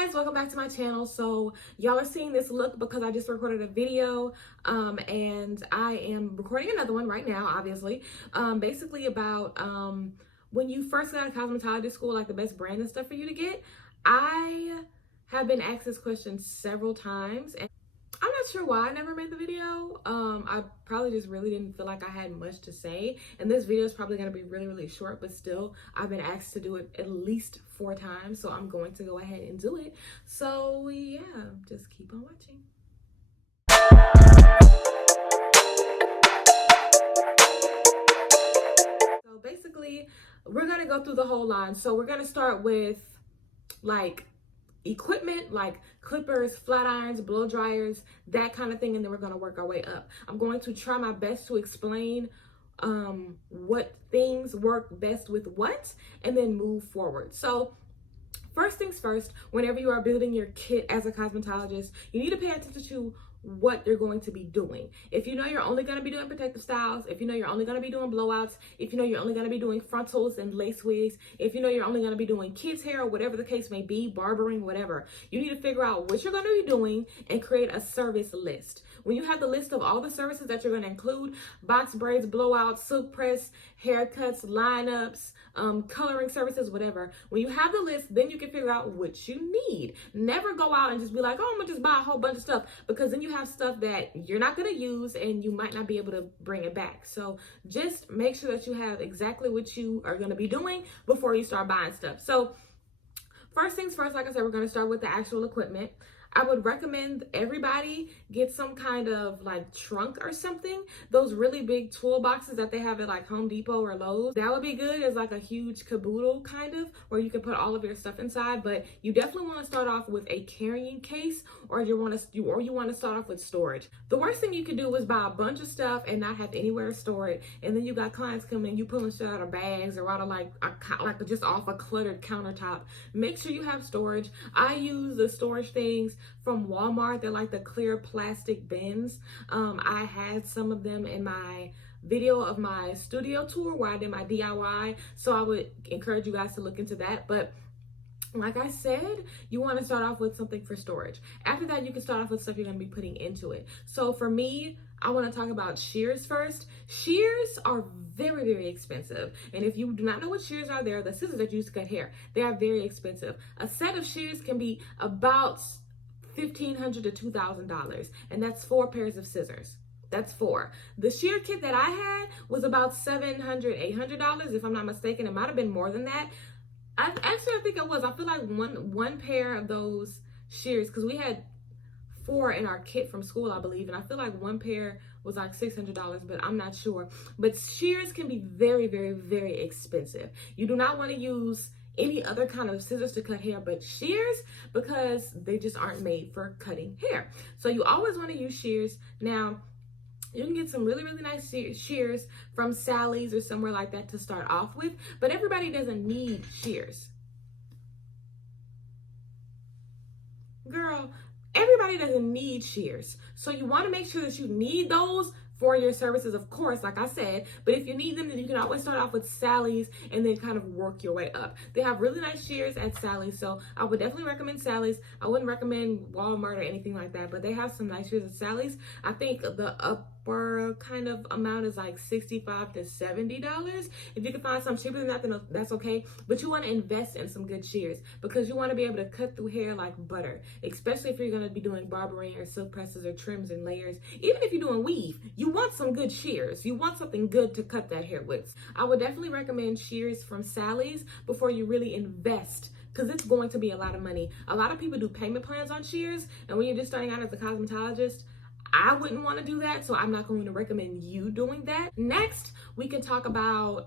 Guys, welcome back to my channel. So y'all are seeing this look because I just recorded a video and I am recording another one right now, obviously, basically about when you first get out of cosmetology school, like the best brand and stuff for you to get. I have been asked this question several times and I'm not sure why I never made the video. I probably just really didn't feel like I had much to say. And this video is probably going to be really short, but still, I've been asked to do it at least 4 times. So I'm going to go ahead and do it. So yeah, just keep on watching. So basically, we're going to go through the whole line. So we're going to start with like equipment like clippers, flat irons, blow dryers, that kind of thing, and then we're going to work our way up. I'm going to try my best to explain what things work best with what, and then move forward. So first things first, whenever you are building your kit as a cosmetologist, you need to pay attention to what you're going to be doing. If you know you're only going to be doing protective styles, if you know you're only going to be doing blowouts, if you know you're only going to be doing frontals and lace wigs, if you know you're only going to be doing kids hair or whatever the case may be, barbering, whatever, you need to figure out what you're going to be doing and create a service list. When you have the list of all the services that you're going to include, box braids, blowouts, silk press, haircuts, lineups, coloring services, whatever, when you have the list, then you can figure out what you need. Never go out and just be like, oh, I'm gonna just buy a whole bunch of stuff, because then you have stuff that you're not gonna use and you might not be able to bring it back. So just make sure that you have exactly what you are gonna be doing before you start buying stuff. So first things first, like I said, we're gonna start with the actual equipment. I would recommend everybody get some kind of like trunk or something. Those really big toolboxes that they have at like Home Depot or Lowe's, that would be good as like a huge caboodle kind of, where you can put all of your stuff inside. But you definitely want to start off with a carrying case, or you want to start off with storage. The worst thing you could do is buy a bunch of stuff and not have anywhere to store it, and then you got clients coming, you pulling shit out of bags or out of like just off a cluttered countertop. Make sure you have storage. I use the storage things from Walmart. They're like the clear plastic bins. I had some of them in my video of my studio tour where I did my DIY, so I would encourage you guys to look into that. But like I said, you want to start off with something for storage. After that, you can start off with stuff you're going to be putting into it. So for me, I want to talk about shears first. Shears are very expensive. And if you do not know what shears are, they're the scissors that you use to cut hair. They are very expensive. A set of shears can be about $1,500 to $2,000, and that's 4 pairs of scissors. That's 4. The shear kit that I had was about $700, $800, if I'm not mistaken. It might have been more than that. I think it was. I feel like one pair of those shears, because we had 4 in our kit from school, I believe, and I feel like one pair was like $600, but I'm not sure. But shears can be very expensive. You do not want to use any other kind of scissors to cut hair but shears, because they just aren't made for cutting hair. So you always want to use shears. Now, you can get some really nice shears from Sally's or somewhere like that to start off with, but everybody doesn't need shears. Girl, everybody doesn't need shears. So you want to make sure that you need those for your services, of course, like I said. But if you need them, then you can always start off with Sally's and then kind of work your way up. They have really nice shears at Sally's, so I would definitely recommend Sally's. I wouldn't recommend Walmart or anything like that, but they have some nice shears at Sally's. I think the upper kind of amount is like $65 to $70. If you can find some cheaper than that, then that's okay. But you want to invest in some good shears, because you want to be able to cut through hair like butter, especially if you're going to be doing barbering or silk presses or trims and layers. Even if you're doing weave, you want some good shears. You want something good to cut that hair with. I would definitely recommend shears from Sally's before you really invest, because it's going to be a lot of money. A lot of people do payment plans on shears, and when you're just starting out as a cosmetologist, I wouldn't want to do that, so I'm not going to recommend you doing that. Next, we can talk about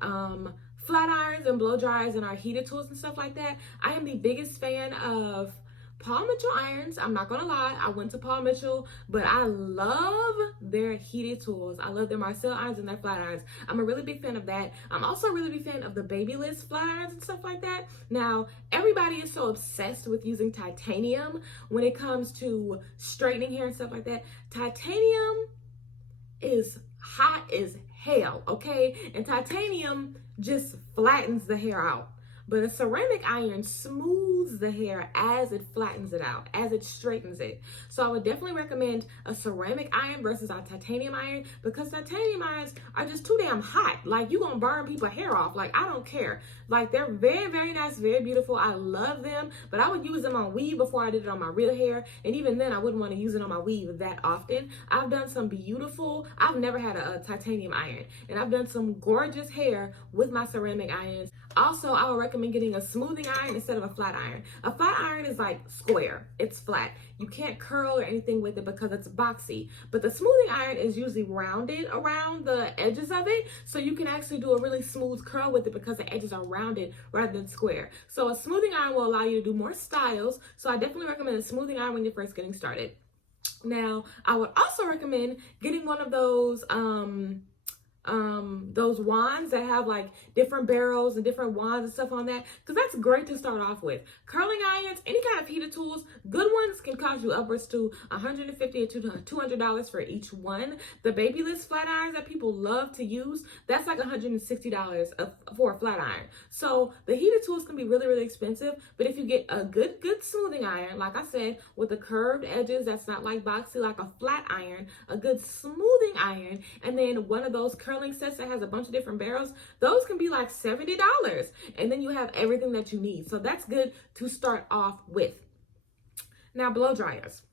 flat irons and blow dryers and our heated tools and stuff like that. I am the biggest fan of Paul Mitchell irons. I'm not gonna lie, I went to Paul Mitchell, but I love their heated tools. I love their Marcel irons and their flat irons. I'm a really big fan of that. I'm also a really big fan of the Babyliss flat irons and stuff like that. Now, everybody is so obsessed with using titanium when it comes to straightening hair and stuff like that. Titanium is hot as hell, okay? And titanium just flattens the hair out. but a ceramic iron smooths the hair as it flattens it out, as it straightens it. So I would definitely recommend a ceramic iron versus a titanium iron, because titanium irons are just too damn hot. Like, you're gonna burn people's hair off. Like, I don't care. Like, they're very, very nice, very beautiful. I love them, but I would use them on weave before I did it on my real hair. And even then, I wouldn't want to use it on my weave that often. I've done some beautiful, I've never had a titanium iron, and I've done some gorgeous hair with my ceramic irons. Also, I would recommend getting a smoothing iron instead of a flat iron. A flat iron is like square, it's flat. You can't curl or anything with it because it's boxy. But the smoothing iron is usually rounded around the edges of it, so you can actually do a really smooth curl with it because the edges are rounded rather than square. So a smoothing iron will allow you to do more styles. So I definitely recommend a smoothing iron when you're first getting started. Now, I would also recommend getting one of those wands that have like different barrels and different wands and stuff on that, because that's great to start off with. Curling irons, any kind of heated tools, good ones can cost you upwards to $150 to $200 for each one. The Babyliss flat irons that people love to use, that's like $160 for a flat iron. So the heated tools can be really, really expensive, but if you get a good smoothing iron, like I said, with the curved edges, that's not like boxy, like a flat iron, a good smoothing iron, and then one of those curling sets that has a bunch of different barrels, those can be like $70, and then you have everything that you need. So that's good to start off with. Now, blow dryers.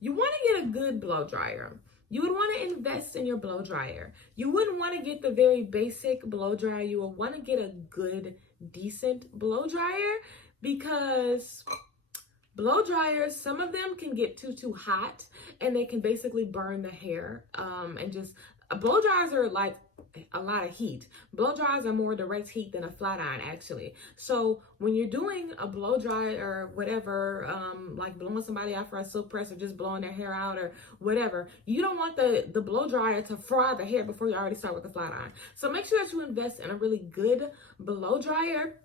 You want to get a good blow dryer. You would want to invest in your blow dryer. You wouldn't want to get the very basic blow dryer. You would want to get a good, decent blow dryer, because blow dryers, some of them can get too hot, and they can basically burn the hair, and just blow dryers are like a lot of heat. Blow dryers are more direct heat than a flat iron, actually. So when you're doing a blow dry or whatever, like blowing somebody out for a silk press or just blowing their hair out or whatever, you don't want the blow dryer to fry the hair before you already start with the flat iron. So make sure that you invest in a really good blow dryer.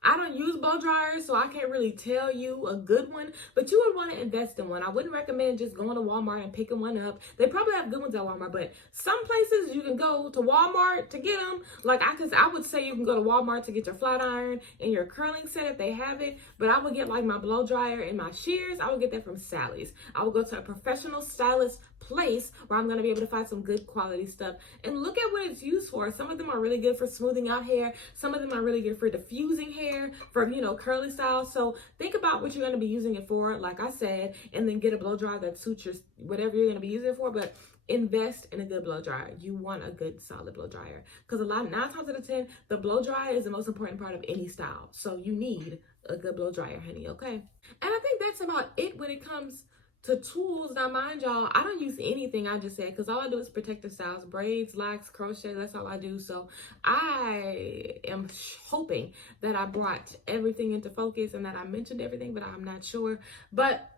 I don't use blow dryers, so I can't really tell you a good one, but you would want to invest in one. I wouldn't recommend just going to Walmart and picking one up. They probably have good ones at Walmart, but some places you can go to Walmart to get them. Like I would say you can go to Walmart to get your flat iron and your curling set if they have it, but I would get like my blow dryer and my shears, I would get that from Sally's. I would go to a professional stylist place where I'm going to be able to find some good quality stuff and look at what it's used for. Some of them are really good for smoothing out hair. Some of them are really good for diffusing hair, for, curly styles. So think about what you're going to be using it for, like I said, and then get a blow dryer that suits your, whatever you're going to be using it for. But invest in a good blow dryer. You want a good solid blow dryer, because 9 times out of 10, the blow dryer is the most important part of any style. So you need a good blow dryer, honey. Okay. And I think that's about it when it comes to tools. Now, mind y'all, I don't use anything I just said, because all I do is protective styles, braids, locks, crochet. That's all I do. So I am hoping that I brought everything into focus and that I mentioned everything, but I'm not sure. But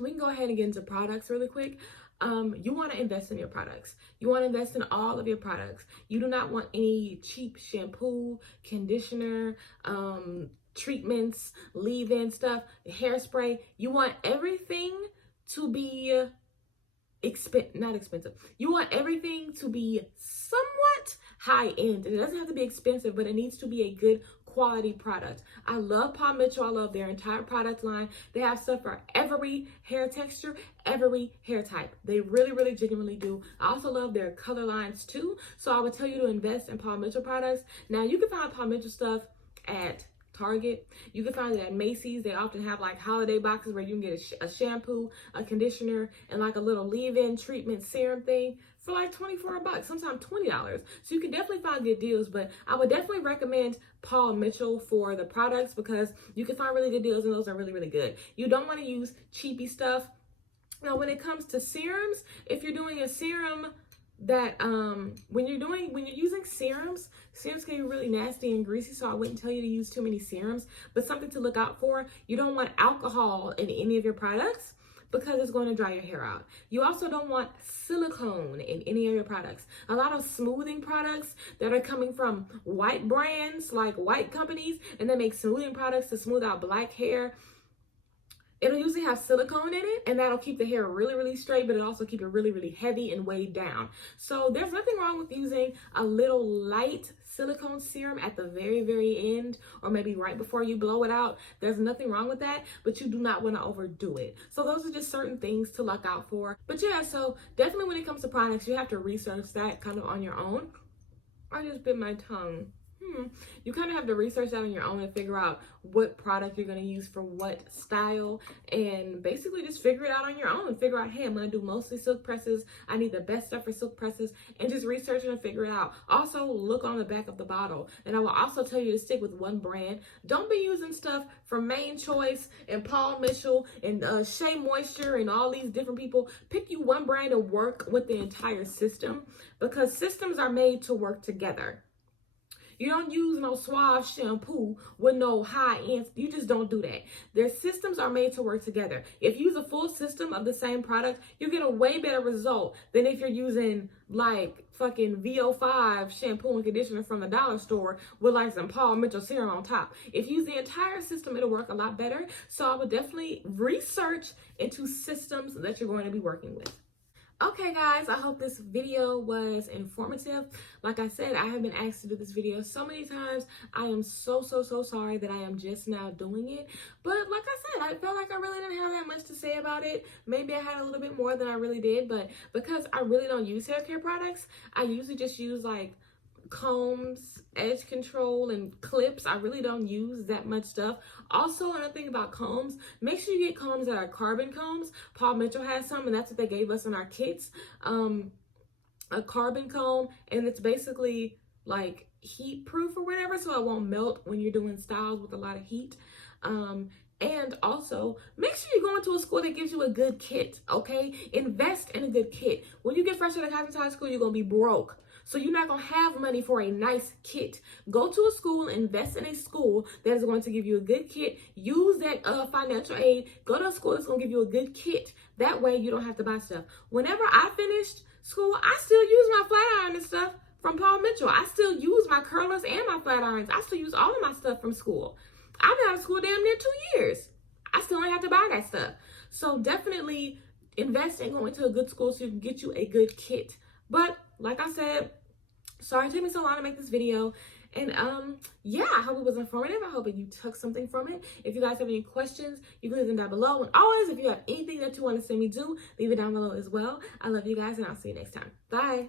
we can go ahead and get into products really quick. You want to invest in your products. You want to invest in all of your products. You do not want any cheap shampoo, conditioner, treatments, leave-in stuff, hairspray. You want everything to be not expensive. You want everything to be somewhat high-end. It doesn't have to be expensive, but it needs to be a good quality product. I love Paul Mitchell. I love their entire product line. They have stuff for every hair texture, every hair type. They really, really genuinely do. I also love their color lines too. So I would tell you to invest in Paul Mitchell products. Now, you can find Paul Mitchell stuff at Target. You can find it at Macy's. They often have like holiday boxes where you can get a shampoo, a conditioner, and like a little leave-in treatment serum thing for like $24, sometimes $20. So you can definitely find good deals, but I would definitely recommend Paul Mitchell for the products, because you can find really good deals and those are really, really good. You don't want to use cheapy stuff. Now, when it comes to serums, if you're doing a serum that when you're using serums can be really nasty and greasy, so I wouldn't tell you to use too many serums. But something to look out for, you don't want alcohol in any of your products, because it's going to dry your hair out. You also don't want silicone in any of your products. A lot of smoothing products that are coming from white brands, like white companies, and they make smoothing products to smooth out black hair. It'll usually have silicone in it, and that'll keep the hair really, really straight, but it'll also keep it really, really heavy and weighed down. So there's nothing wrong with using a little light silicone serum at the very, very end, or maybe right before you blow it out. There's nothing wrong with that, but you do not want to overdo it. So those are just certain things to look out for. But yeah, so definitely when it comes to products, you have to research that kind of on your own. I just bit my tongue. You kind of have to research that on your own and figure out what product you're going to use for what style, and basically just figure it out on your own and figure out, hey, I'm going to do mostly silk presses. I need the best stuff for silk presses, and just research it and figure it out. Also, look on the back of the bottle, and I will also tell you to stick with one brand. Don't be using stuff from Main Choice and Paul Mitchell and Shea Moisture and all these different people. Pick you one brand and work with the entire system, because systems are made to work together. You don't use no Suave shampoo with no high end. You just don't do that. Their systems are made to work together. If you use a full system of the same product, you get a way better result than if you're using like fucking VO5 shampoo and conditioner from the dollar store with like some Paul Mitchell serum on top. If you use the entire system, it'll work a lot better. So I would definitely research into systems that you're going to be working with. Okay guys, I hope this video was informative. Like I said, I have been asked to do this video so many times. I am so sorry that I am just now doing it. But like I said, I felt like I really didn't have that much to say about it. Maybe I had a little bit more than I really did, but because I really don't use hair care products, I usually just use like combs, edge control, and clips. I really don't use that much stuff. Also, another thing about combs, make sure you get combs that are carbon combs. Paul Mitchell has some, and that's what they gave us in our kits. A carbon comb, and it's basically like heat proof or whatever, so it won't melt when you're doing styles with a lot of heat. And also, make sure you go into a school that gives you a good kit, okay? Invest in a good kit. When you get fresh out of cosmetology school, you're going to be broke. So you're not going to have money for a nice kit. Go to a school, invest in a school that is going to give you a good kit. Use that financial aid. Go to a school that's going to give you a good kit. That way you don't have to buy stuff. Whenever I finished school, I still use my flat iron and stuff from Paul Mitchell. I still use my curlers and my flat irons. I still use all of my stuff from school. I've been out of school damn near 2 years. I still ain't have to buy that stuff. So definitely invest in going to a good school so you can get you a good kit. But like I said, sorry it took me so long to make this video. And yeah, I hope it was informative. I hope that you took something from it. If you guys have any questions, you can leave them down below. And always, if you have anything that you want to see me do, leave it down below as well. I love you guys, and I'll see you next time. Bye.